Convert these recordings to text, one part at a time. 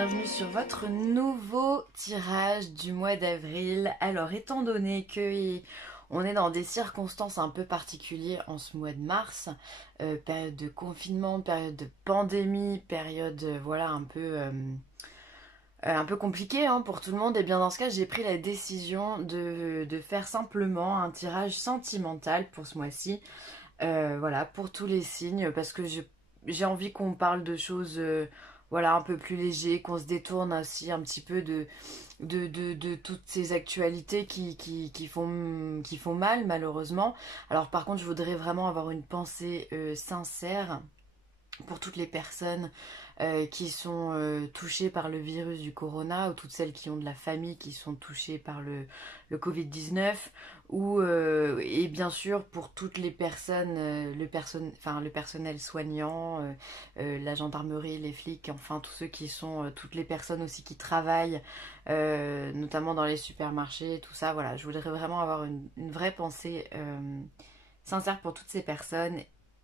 bienvenue sur votre nouveau tirage du mois d'avril. Alors étant donné que on est dans des circonstances un peu particulières en ce mois de mars, période de confinement, période de pandémie, période voilà un peu compliquée pour tout le monde, et bien dans ce cas j'ai pris la décision de faire simplement un tirage sentimental pour ce mois-ci. Voilà, pour tous les signes, parce que j'ai envie qu'on parle de choses voilà, un peu plus légères, qu'on se détourne aussi un petit peu de toutes ces actualités qui font mal, malheureusement. Alors par contre, je voudrais vraiment avoir une pensée sincère pour toutes les personnes qui sont touchées par le virus du corona, ou toutes celles qui ont de la famille qui sont touchées par le Covid-19, et bien sûr pour toutes les personnes, le personnel soignant, la gendarmerie, les flics, enfin tous ceux qui sont, toutes les personnes aussi qui travaillent, notamment dans les supermarchés, tout ça, voilà, je voudrais vraiment avoir une vraie pensée sincère pour toutes ces personnes.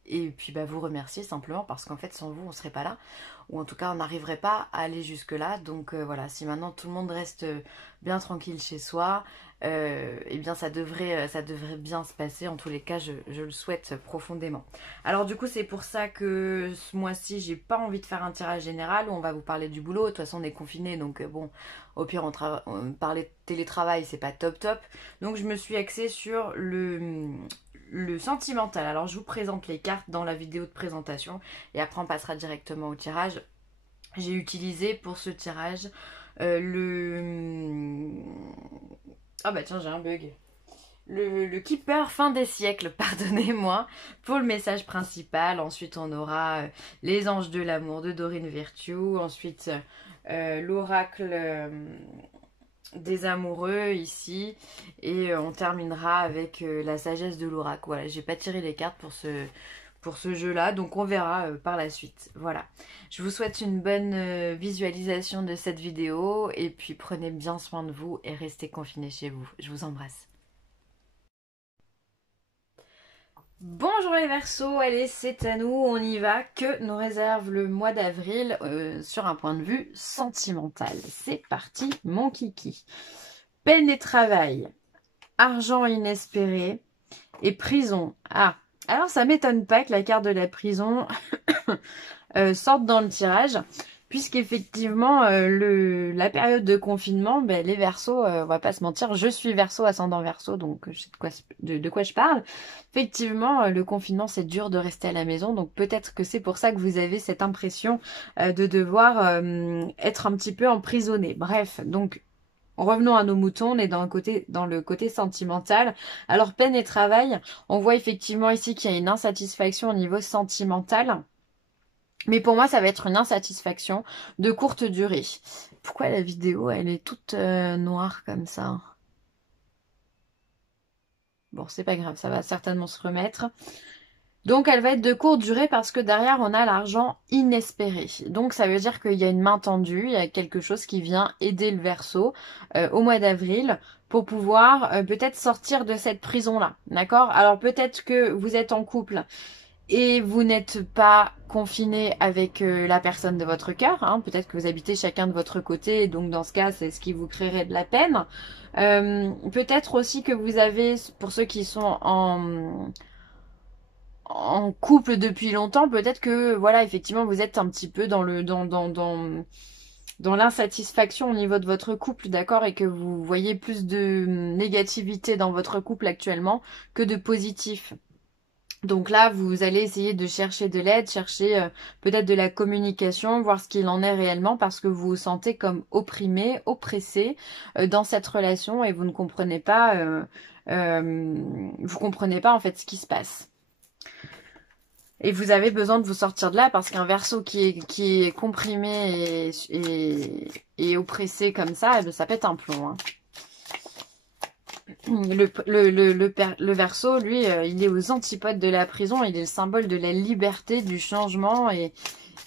Et puis vous remercier simplement parce qu'en fait sans vous on serait pas là, ou en tout cas on n'arriverait pas à aller jusque là. Donc voilà, si maintenant tout le monde reste bien tranquille chez soi, eh bien ça devrait bien se passer. En tous les cas je le souhaite profondément. Alors du coup c'est pour ça que ce mois-ci j'ai pas envie de faire un tirage général où on va vous parler du boulot. De toute façon on est confinés, donc bon, au pire on parler de télétravail, c'est pas top. Donc je me suis axée sur le sentimental. Alors je vous présente les cartes dans la vidéo de présentation et après on passera directement au tirage. J'ai utilisé pour ce tirage ah bah tiens, j'ai un bug. Le Keeper fin des siècles, pardonnez-moi, pour le message principal. Ensuite on aura les anges de l'amour de Dorine Virtue. Ensuite l'oracle des amoureux ici, et on terminera avec la sagesse de l'oracle. Voilà, j'ai pas tiré les cartes pour ce jeu là, donc on verra par la suite. Voilà, je vous souhaite une bonne visualisation de cette vidéo, et puis prenez bien soin de vous et restez confinés chez vous. Je vous embrasse. Bonjour les Verseaux, allez c'est à nous, on y va. Que nous réserve le mois d'avril sur un point de vue sentimental? C'est parti mon kiki. Peine et travail, argent inespéré et prison. Ah, alors ça m'étonne pas que la carte de la prison sorte dans le tirage, puisqu'effectivement la période de confinement, les Verseaux, on va pas se mentir, je suis Verseau, ascendant Verseau, donc je sais de quoi je parle. Effectivement, le confinement, c'est dur de rester à la maison, donc peut-être que c'est pour ça que vous avez cette impression de devoir être un petit peu emprisonné. Bref, donc revenons à nos moutons, on est dans le côté sentimental. Alors peine et travail, on voit effectivement ici qu'il y a une insatisfaction au niveau sentimental. Mais pour moi, ça va être une insatisfaction de courte durée. Pourquoi la vidéo, elle est toute noire comme ça? Bon, c'est pas grave, ça va certainement se remettre. Donc, elle va être de courte durée parce que derrière, on a l'argent inespéré. Donc, ça veut dire qu'il y a une main tendue, il y a quelque chose qui vient aider le Verseau au mois d'avril pour pouvoir peut-être sortir de cette prison-là. D'accord? Alors, peut-être que vous êtes en couple et vous n'êtes pas confiné avec la personne de votre cœur, peut-être que vous habitez chacun de votre côté, et donc dans ce cas, c'est ce qui vous créerait de la peine. Peut-être aussi que vous avez, pour ceux qui sont en couple depuis longtemps, peut-être que, voilà, effectivement, vous êtes un petit peu dans l'insatisfaction au niveau de votre couple, d'accord, et que vous voyez plus de négativité dans votre couple actuellement que de positif. Donc là, vous allez essayer de chercher de l'aide, chercher peut-être de la communication, voir ce qu'il en est réellement, parce que vous vous sentez comme opprimé, oppressé dans cette relation, et vous ne comprenez pas, en fait ce qui se passe. Et vous avez besoin de vous sortir de là, parce qu'un Verseau qui est comprimé et oppressé comme ça, ça pète un plomb. Le Verseau, lui, il est aux antipodes de la prison. Il est le symbole de la liberté, du changement et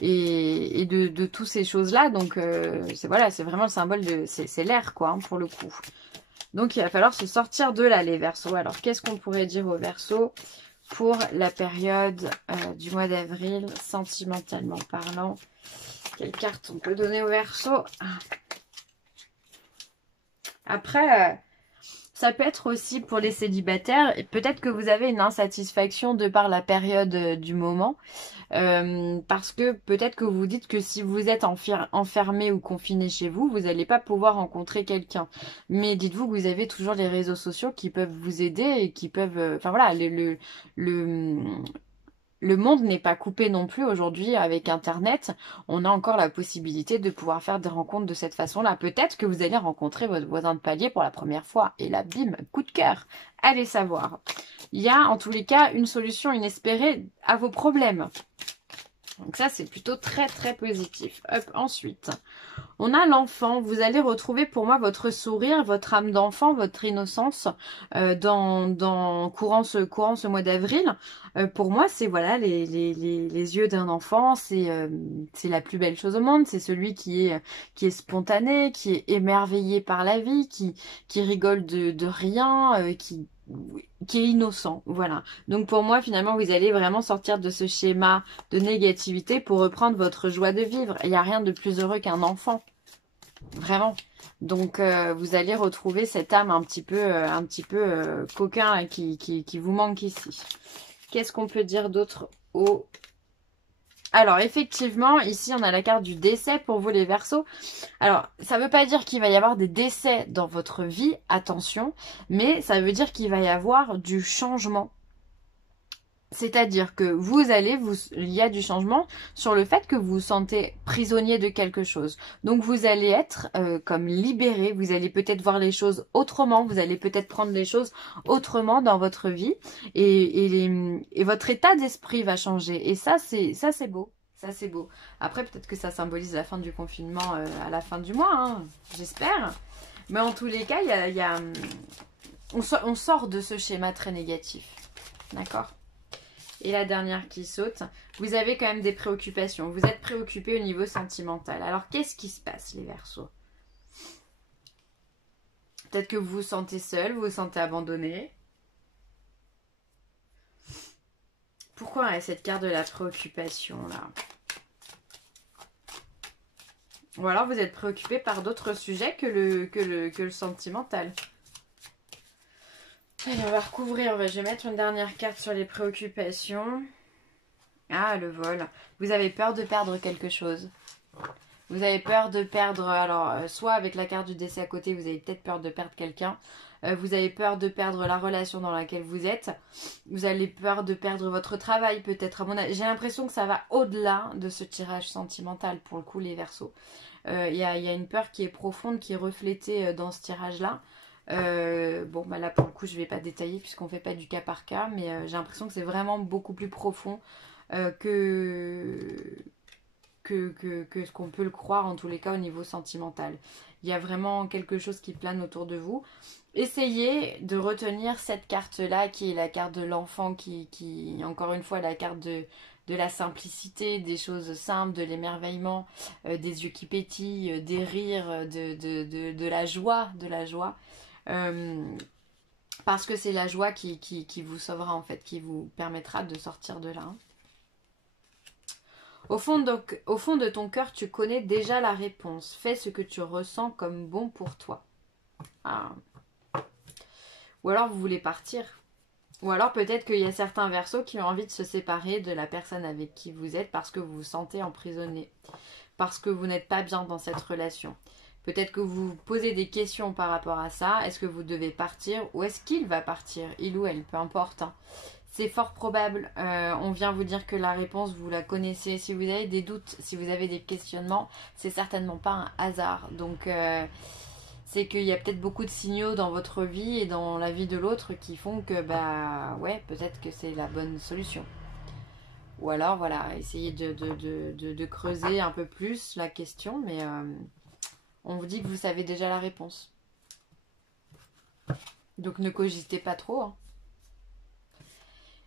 de toutes ces choses-là. Donc, c'est vraiment le symbole de... C'est l'air, quoi, pour le coup. Donc, il va falloir se sortir de là, les Verseaux. Alors, qu'est-ce qu'on pourrait dire aux Verseaux pour la période du mois d'avril, sentimentalement parlant? Quelle carte on peut donner au Verseau? Après, ça peut être aussi pour les célibataires. Peut-être que vous avez une insatisfaction de par la période du moment. Parce que peut-être que vous dites que si vous êtes enfermé ou confiné chez vous, vous n'allez pas pouvoir rencontrer quelqu'un. Mais dites-vous que vous avez toujours les réseaux sociaux qui peuvent vous aider et qui peuvent... Enfin voilà, le, le monde n'est pas coupé non plus aujourd'hui avec Internet. On a encore la possibilité de pouvoir faire des rencontres de cette façon-là. Peut-être que vous allez rencontrer votre voisin de palier pour la première fois. Et là, bim, coup de cœur. Allez savoir. Il y a en tous les cas une solution inespérée à vos problèmes. Donc ça, c'est plutôt très très positif. Hop, ensuite, on a l'enfant. Vous allez retrouver pour moi votre sourire, votre âme d'enfant, votre innocence courant ce mois d'avril. Pour moi, c'est voilà les yeux d'un enfant. C'est la plus belle chose au monde. C'est celui qui est spontané, qui est émerveillé par la vie, qui rigole de rien, qui est innocent, voilà. Donc pour moi, finalement, vous allez vraiment sortir de ce schéma de négativité pour reprendre votre joie de vivre. Il n'y a rien de plus heureux qu'un enfant, vraiment. Donc vous allez retrouver cette âme un petit peu coquin qui vous manque ici. Qu'est-ce qu'on peut dire d'autre au... Alors, effectivement, ici, on a la carte du décès pour vous, les Verseaux. Alors, ça ne veut pas dire qu'il va y avoir des décès dans votre vie, attention, mais ça veut dire qu'il va y avoir du changement. C'est-à-dire que il y a du changement sur le fait que vous vous sentez prisonnier de quelque chose. Donc vous allez être comme libéré, vous allez peut-être voir les choses autrement, vous allez peut-être prendre les choses autrement dans votre vie et votre état d'esprit va changer. Et ça c'est beau. Ça c'est beau. Après peut-être que ça symbolise la fin du confinement à la fin du mois, hein, j'espère. Mais en tous les cas, on sort de ce schéma très négatif. D'accord ? Et la dernière qui saute, vous avez quand même des préoccupations. Vous êtes préoccupé au niveau sentimental. Alors, qu'est-ce qui se passe, les Verseaux? Peut-être que vous vous sentez seul, vous vous sentez abandonné. Pourquoi on a cette carte de la préoccupation, là? Ou alors, vous êtes préoccupé par d'autres sujets que le sentimental. Allez, on va recouvrir. Je vais mettre une dernière carte sur les préoccupations. Ah, le vol. Vous avez peur de perdre quelque chose. Vous avez peur de perdre... Alors, soit avec la carte du décès à côté, vous avez peut-être peur de perdre quelqu'un. Vous avez peur de perdre la relation dans laquelle vous êtes. Vous avez peur de perdre votre travail, peut-être. J'ai l'impression que ça va au-delà de ce tirage sentimental, pour le coup, les Verseaux. Il y a une peur qui est profonde, qui est reflétée dans ce tirage-là. Bon, bah là, pour le coup, je ne vais pas détailler puisqu'on ne fait pas du cas par cas. Mais j'ai l'impression que c'est vraiment beaucoup plus profond que ce qu'on peut le croire, en tous les cas, au niveau sentimental. Il y a vraiment quelque chose qui plane autour de vous. Essayez de retenir cette carte-là, qui est la carte de l'enfant, qui encore une fois, la carte de la simplicité, des choses simples, de l'émerveillement, des yeux qui pétillent, des rires, de la joie, parce que c'est la joie qui vous sauvera, en fait, qui vous permettra de sortir de là. Au fond de ton cœur, tu connais déjà la réponse. Fais ce que tu ressens comme bon pour toi. Ah. Ou alors vous voulez partir. Ou alors peut-être qu'il y a certains Verseaux qui ont envie de se séparer de la personne avec qui vous êtes parce que vous vous sentez emprisonné. Parce que vous n'êtes pas bien dans cette relation. Peut-être que vous vous posez des questions par rapport à ça. Est-ce que vous devez partir ou est-ce qu'il va partir? Il ou elle, peu importe. Hein. C'est fort probable. On vient vous dire que la réponse, vous la connaissez. Si vous avez des doutes, si vous avez des questionnements, c'est certainement pas un hasard. Donc, c'est qu'il y a peut-être beaucoup de signaux dans votre vie et dans la vie de l'autre qui font que, bah, ouais, peut-être que c'est la bonne solution. Ou alors, voilà, essayez de creuser un peu plus la question, mais on vous dit que vous savez déjà la réponse. Donc, ne cogitez pas trop, hein.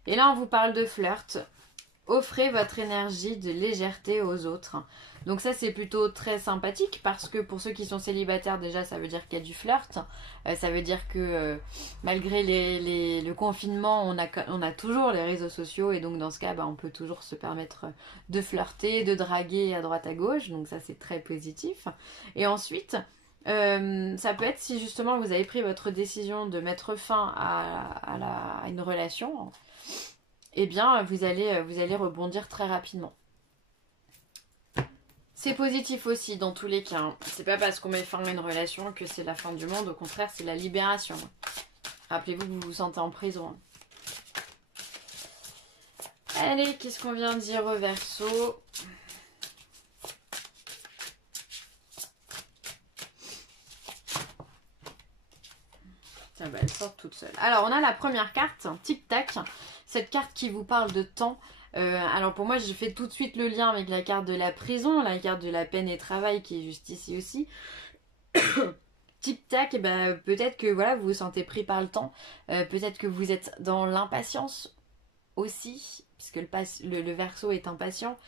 Et là, on vous parle de flirt. Offrez votre énergie de légèreté aux autres. Donc ça c'est plutôt très sympathique parce que pour ceux qui sont célibataires déjà ça veut dire qu'il y a du flirt. Ça veut dire que malgré le confinement on a toujours les réseaux sociaux et donc dans ce cas on peut toujours se permettre de flirter, de draguer à droite à gauche. Donc ça c'est très positif. Et ensuite ça peut être si justement vous avez pris votre décision de mettre fin à une relation, eh bien vous allez rebondir très rapidement. C'est positif aussi dans tous les cas. Hein. C'est pas parce qu'on met fin à une relation que c'est la fin du monde. Au contraire, c'est la libération. Rappelez-vous que vous vous sentez en prison. Allez, qu'est-ce qu'on vient de dire au Verseau? Ça va, elle sort toute seule. Alors, on a la première carte, tic-tac. Cette carte qui vous parle de temps. Alors pour moi, je fais tout de suite le lien avec la carte de la prison, la carte de la peine et travail qui est juste ici aussi. Tic-tac, et ben, peut-être que voilà, vous vous sentez pris par le temps. Peut-être que vous êtes dans l'impatience aussi, puisque le Verseau est impatient.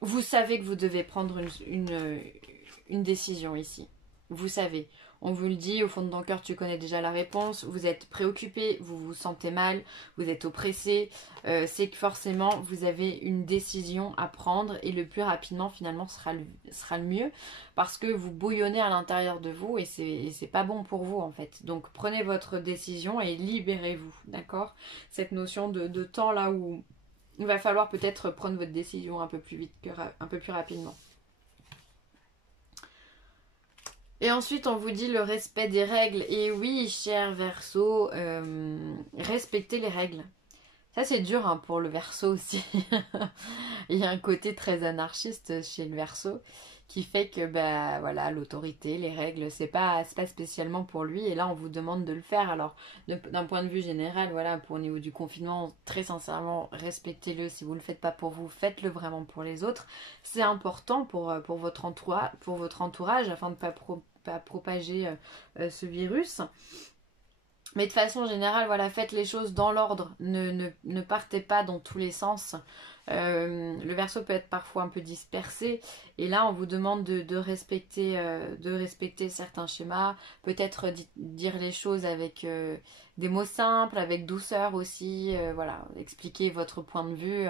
Vous savez que vous devez prendre une décision ici. Vous savez. On vous le dit, au fond de ton cœur, tu connais déjà la réponse. Vous êtes préoccupé, vous vous sentez mal, vous êtes oppressé. C'est que forcément, vous avez une décision à prendre et le plus rapidement, finalement, sera le mieux. Parce que vous bouillonnez à l'intérieur de vous et c'est pas bon pour vous, en fait. Donc, prenez votre décision et libérez-vous, d'accord? Cette notion de temps là où il va falloir peut-être prendre votre décision un peu plus vite, un peu plus rapidement. Et ensuite, on vous dit le respect des règles. Et oui, cher Verseau, respectez les règles. Ça, c'est dur hein, pour le Verseau aussi. Il y a un côté très anarchiste chez le Verseau qui fait que bah, voilà, l'autorité, les règles, c'est pas spécialement pour lui. Et là, on vous demande de le faire. Alors, d'un point de vue général, voilà, pour au niveau du confinement, très sincèrement, respectez-le. Si vous ne le faites pas pour vous, faites-le vraiment pour les autres. C'est important pour votre entourage afin de ne pas propager ce virus. Mais de façon générale, voilà, faites les choses dans l'ordre. Ne partez pas dans tous les sens. Le Verseau peut être parfois un peu dispersé. Et là, on vous demande de respecter certains schémas. Peut-être dire les choses avec des mots simples, avec douceur aussi. Voilà, expliquer votre point de vue.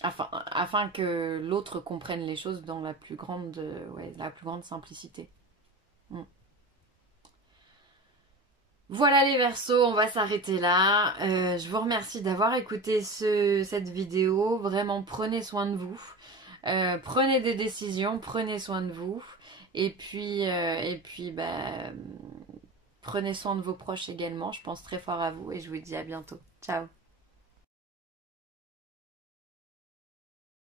Afin que l'autre comprenne les choses dans la plus grande simplicité. Voilà les Verseaux, on va s'arrêter là. Je vous remercie d'avoir écouté cette vidéo. Vraiment, prenez soin de vous. Prenez des décisions, prenez soin de vous. Et puis prenez soin de vos proches également. Je pense très fort à vous et je vous dis à bientôt. Ciao.